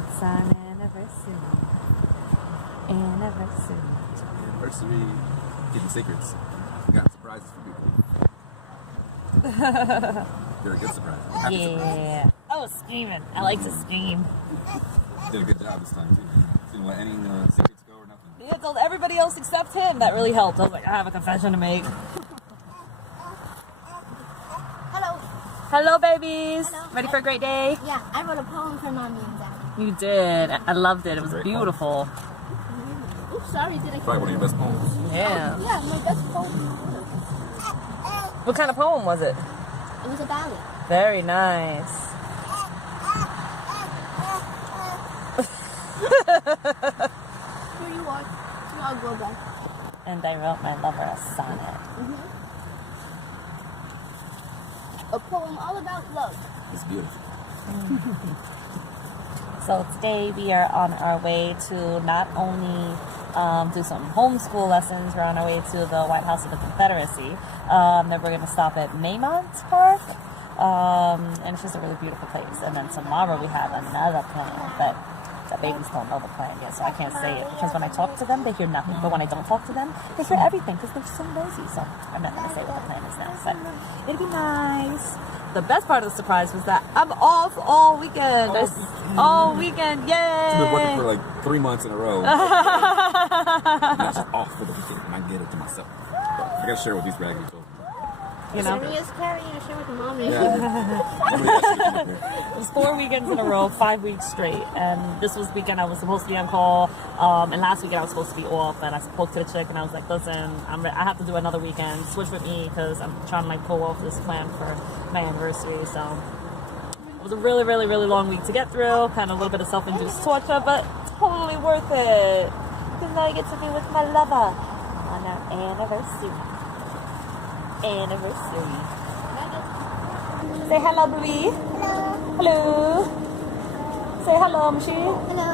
It's our anniversary. Anniversary. Anniversary. Getting secrets. Got surprises for people. Very good surprise. Happy Yeah. Oh, screaming. I like to scream. Did a good job this time too. Didn't let any secrets go or nothing. Yeah, told everybody else except him. That really helped. I was like, I have a confession to make. Hello. Hello, babies. Hello. Ready for a great day? Yeah, I wrote a poem for Mommy and Dad. You did. I loved it. It was beautiful. Oops, sorry, did I? Probably one of your best poems. Yeah. Yeah, my best poem. What kind of poem was it? It was a ballad. Very nice. Here you are. I'll go back. And I wrote my lover a sonnet. A poem all about love. It's beautiful. So today we are on our way to not only do some homeschool lessons, we're on our way to the White House of the Confederacy. Then we're going to stop at Maymont Park. And it's just a really beautiful place. And then tomorrow we have another plan, but the babies don't know the plan yet, so I can't say it. Because when I talk to them, they hear nothing. But when I don't talk to them, they hear everything because they're so noisy. So I'm not going to say what the plan is now, but it'll be nice. The best part of the surprise was that I'm off all weekend. All weekend, yay! I've been working for like 3 months in a row. I'm just off for the weekend, and I get it to myself. But I gotta share with these raggedy children. You know? Serious carry and share with the mommy. It was 4 weekends in a row, 5 weeks straight. And this was weekend I was supposed to be on call. And last weekend I was supposed to be off. And I spoke to the chick and I was like, listen, I have to do another weekend. Switch with me because I'm trying to like pull off this plan for my anniversary. So it was a really, really, really long week to get through. Kind of a little bit of self-induced torture, but totally worth it. Because now I get to be with my lover on our anniversary. Anniversary. Say hello, baby. Hello. Hello. Say hello, Michi. Hello.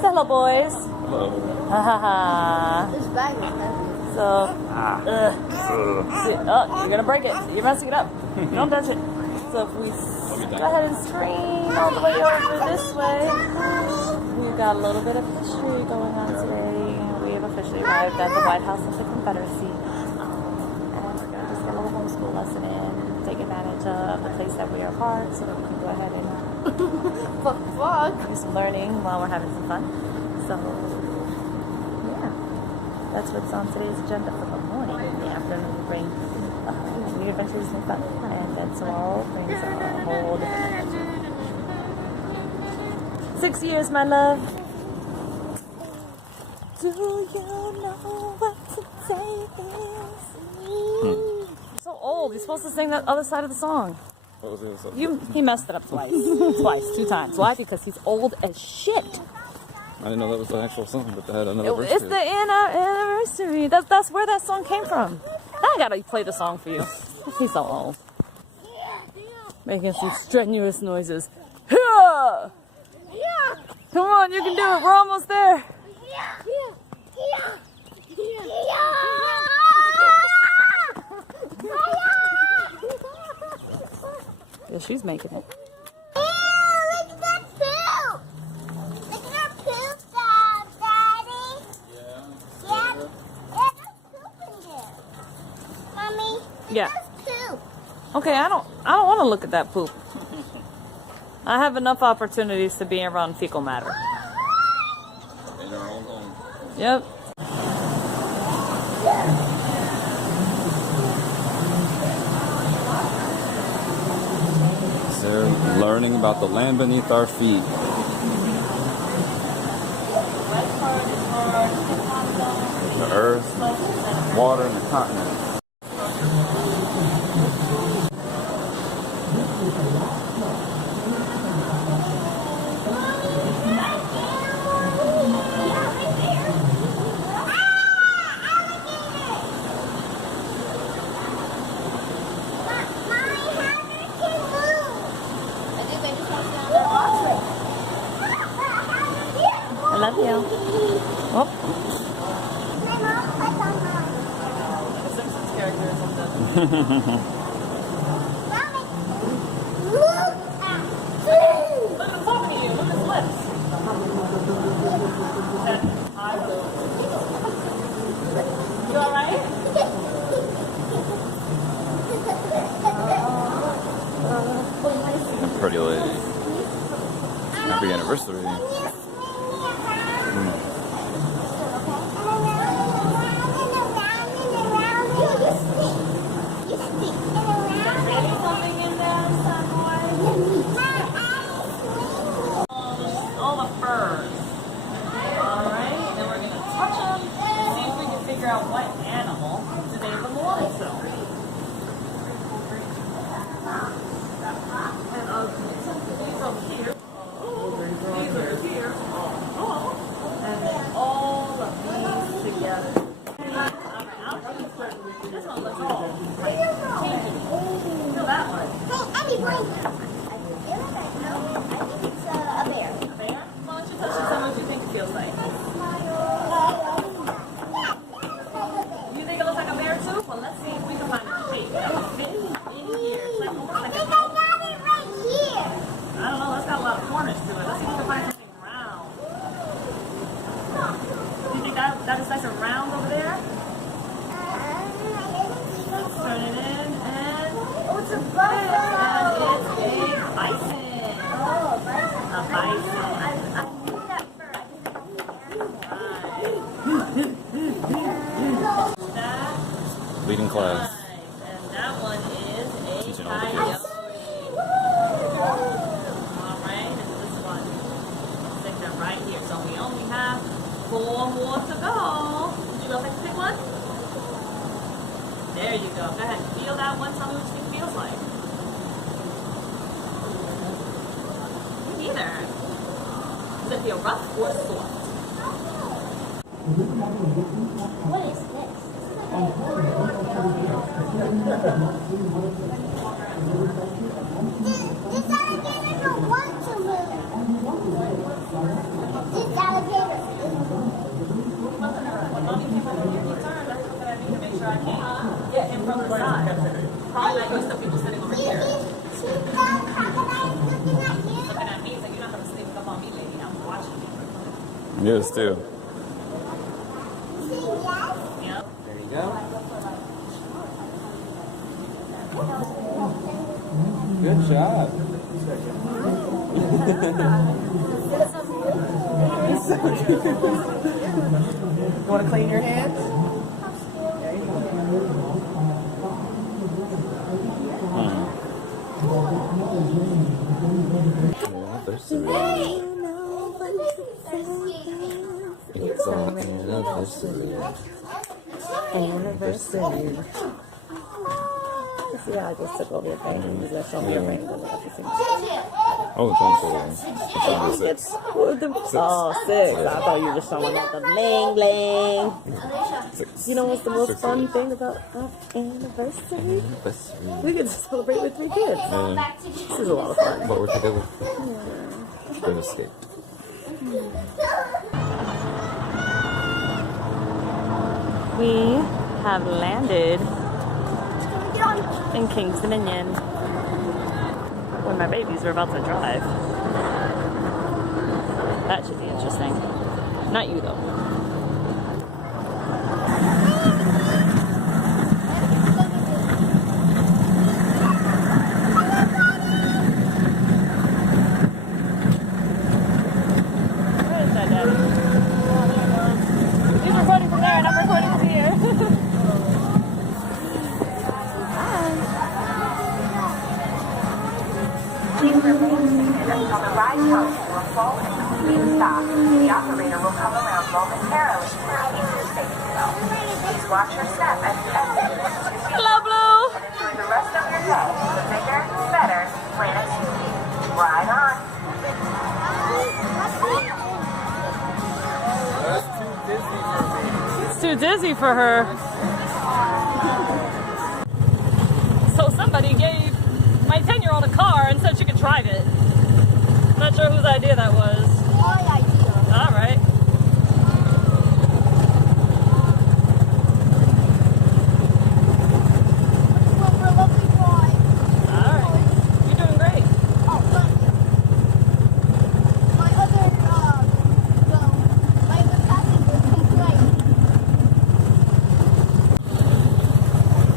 Say hello, boys. Hello. Ha ha ha. This bag is heavy. So, oh, you're gonna break it. You're messing it up. Don't touch it. So if we go ahead and screen all the way over this way, we've got a little bit of history going on today. We have officially arrived at the White House of the Confederacy. And we're gonna just get a little homeschool lesson in, take advantage of the place that we are parked so that we can go ahead and do some learning while we're having some fun. So, yeah. That's what's on today's agenda for the morning. In the afternoon, we bring new adventures and fun. And then tomorrow brings a whole different adventure. 6 years, my love. Do you know what today is? You're so old. You're supposed to sing that other side of the song. What was it? He messed it up twice. 2 times. Why? Because he's old as shit. I didn't know that was the actual song, but they had another verse. It's the anniversary. That's where that song came from. I gotta play the song for you. He's so old. Making some strenuous noises. Yeah! Come on, you can do it. We're almost there. Yeah, she's making it. Yeah. Okay, I don't want to look at that poop. I have enough opportunities to be around fecal matter. Yep. So, learning about the land beneath our feet. The earth, water, and the continent. I love you. Oh. Simpsons character or something. Look at Pretty lady. Happy anniversary. All the furs. Alright, and we're going to touch them and see if we can figure out what animal they belong to. And these over here. These over here. And then all of these together. This one looks all like changing. Feel that one. Feels like. You think it looks like a bear too? Well, let's see if we can find a shape that will fit in here. It's like almost like a I got it right here. I don't know, that's got a lot of corners to it. Let's see if we can find something round. Do you think that is nice and round over there? Let's turn it in and It's a buffalo. and it's a bison. Oh, A bison. Leading class. And that one is a Teaching all the coyote. kids. Alright, and this one. Stick them right here. So we only have 4 more to go. Would you go take the big one? There you go. Go ahead. Feel that one. Tell me what you think it feels like. Me neither. Does it feel rough or soft? What is this? Oh, This alligator don't want to move. This alligator. When mommy came over here, he turned. That's what I need to make sure I can get him from the side. Probably not used to people sitting over here. She's got crocodiles looking at you. Looking at me, like, you're not going to sneak up on me, lady. I'm watching you. yes, too. See, yes? Yep. There you go. Good job. You want to clean your hands? It's on anniversary. See how I just took over your thing? Is that something your brain doesn't have to sing? Oh, it's on 6. Oh, 6. I thought you were showing off the bling bling. 6. You know what's the most 6. fun thing about our anniversary? Anniversary. We get to celebrate with 3 kids. Yeah. This is a lot of fun. But we're together. Good escape. We have landed in King's Dominion when my babies are about to drive. That should be interesting. Not you though. Where is that, Daddy? He's recording from there and I'm recording from here. Please remain seated until the ride comes to a full and complete stop. The operator will come around momentarily to keep you safe. Please watch your step as you exit into Hello, Blue. and enjoy the rest of your day. The bigger, better Planet Sushi. Ride on. It's too dizzy for her. So somebody gave my 10-year-old a car and said she could drive it. Not sure whose idea that was. My idea. All right. Well, for a lovely drive. All right. You're doing great. Oh, but my other, my other passenger complained.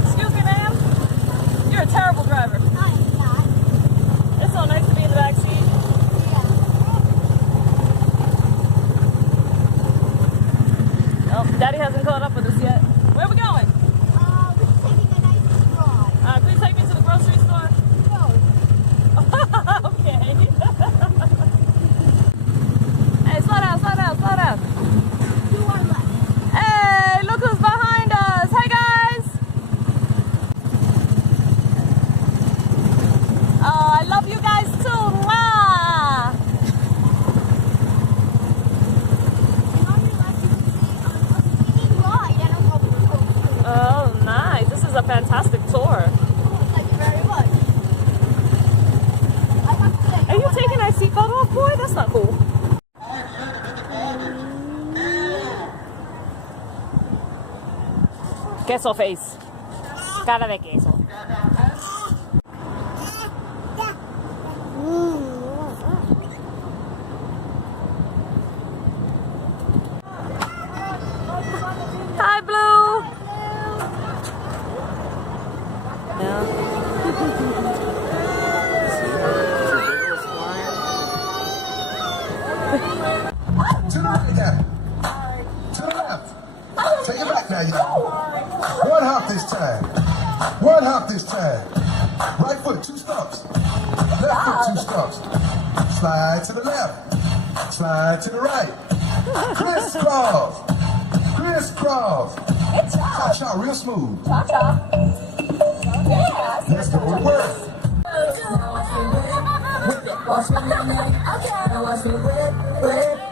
Excuse me, ma'am. You're a terrible driver. I'm not. It's so nice to be Queso face. Cara de queso. Hi, Blue. Yeah. To the right now. To the left. Take it back now, y'all. One hop this time. One hop this time. Right foot, 2 stumps. Left foot, 2 stumps. Slide to the left. Slide to the right. Crisscross. Crisscross. Cha-cha, real smooth. Cha-cha. Yeah. Let's go to work. Watch me minute, okay. Watch me whip.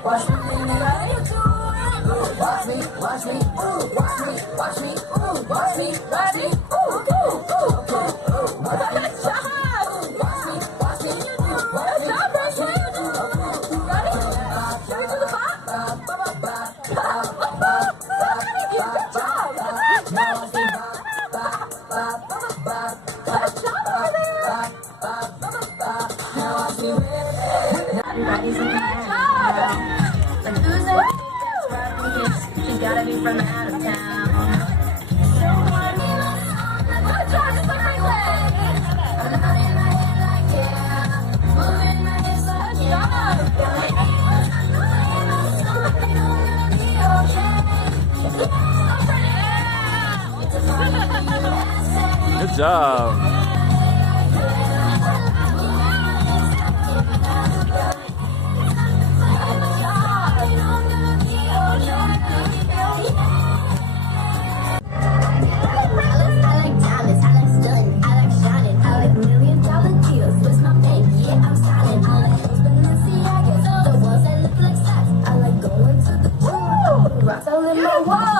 Watch me minute, how you do it? Watch me, watch me, ooh, watch me, watch me, ooh, watch me, watch me, ooh, ooh, ooh, ooh, ooh. Watch me, watch me, watch me, watch me, watch me, ready? Should we do the pop? Good job. Good job over there. Everybody's in the But who's that? She gotta be from out of town. Good job, just like my leg. I'm nodding my head like yeah. Moving my hips like yeah. Good job.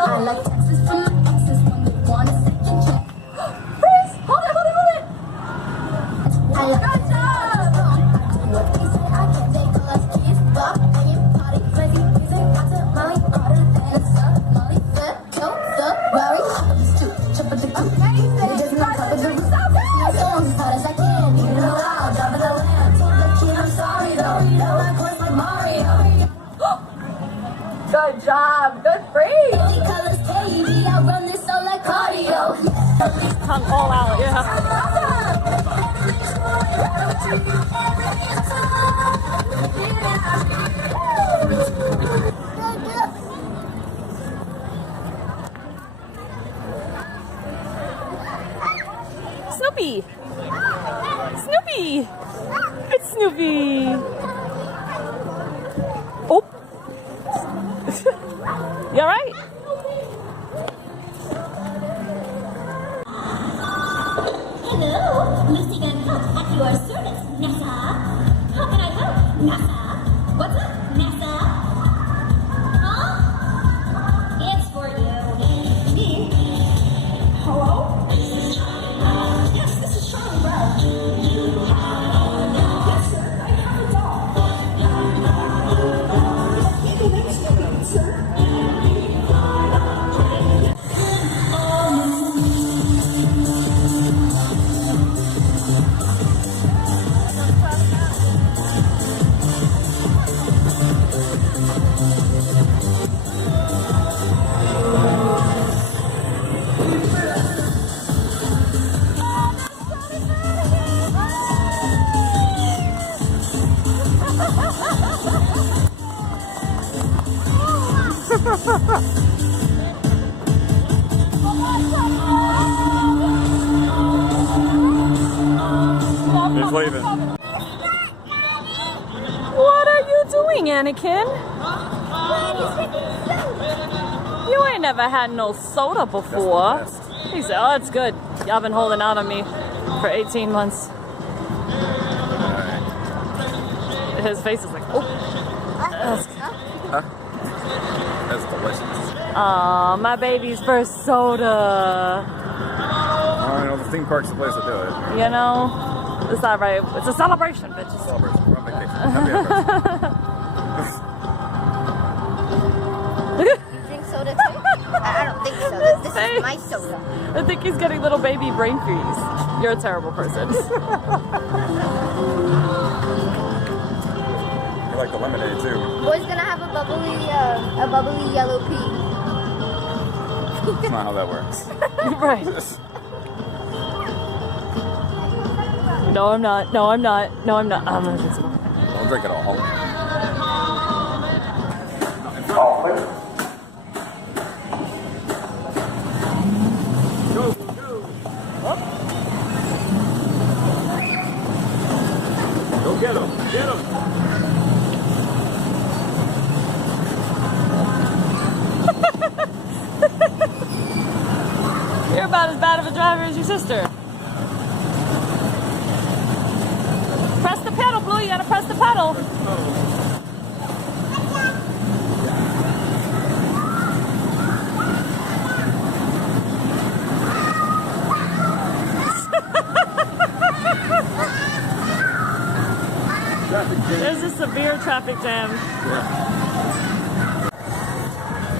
I like Texas from the Texas when you want a second check. Freeze! Hold it, hold it, hold it! I like good job! What they say I can take a last kiss, bop, and you party, crazy music, got to Molly, order, and stuff, Molly, flip, don't, worry, chop of the coop, it doesn't on top of the roof, no songs as hard as I can, you know I'll drop of the land, told the kid I'm sorry though, you know I course like Mario. Good job, good freeze. Colors, baby, I run this all like cardio. Tongue all out, yeah. Snoopy! Snoopy! It's Snoopy! Oh! You alright? Hello, Lucy Van Cook at your service, NASA. How can I help, NASA? What's up, NASA? Huh? It's for you. Me? Hello? Yes, this is Charlie Brown. Yes, sir, I have a dog. Maybe next time, sir. He's leaving. What are you doing, Anakin? You ain't never had no soda before. He said, oh, it's good. Y'all been holding out on me for 18 months. His face is like, oh. That's good. Huh? That's delicious. Aw, my baby's first soda. I know the theme park's the place to do it. You know? It's not right. It's a celebration, bitches. Celebration. We're on vacation. Happy anniversary. You drink soda too? I don't think so. This This Hey. is my soda. I think he's getting little baby brain freeze. You're a terrible person. You like the lemonade too. Boy's gonna have a bubbly yellow pea. That's not how that works. Right. No, I'm not. No, I'm not. No, I'm not. I'm gonna drink some more. Don't drink it all. Go get him! Get him! You're about as bad of a driver as your sister. Press the pedal, Blue. You gotta press the pedal. There's a severe traffic jam.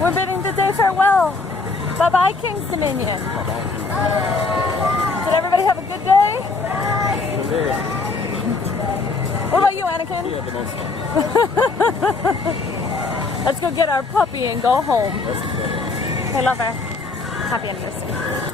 We're bidding the day farewell. Bye-bye, King's Dominion. Did everybody have a good day? What about you, Anakin? You had the most fun. Let's go get our puppy and go home. That's the Hey, lover. Happy anniversary.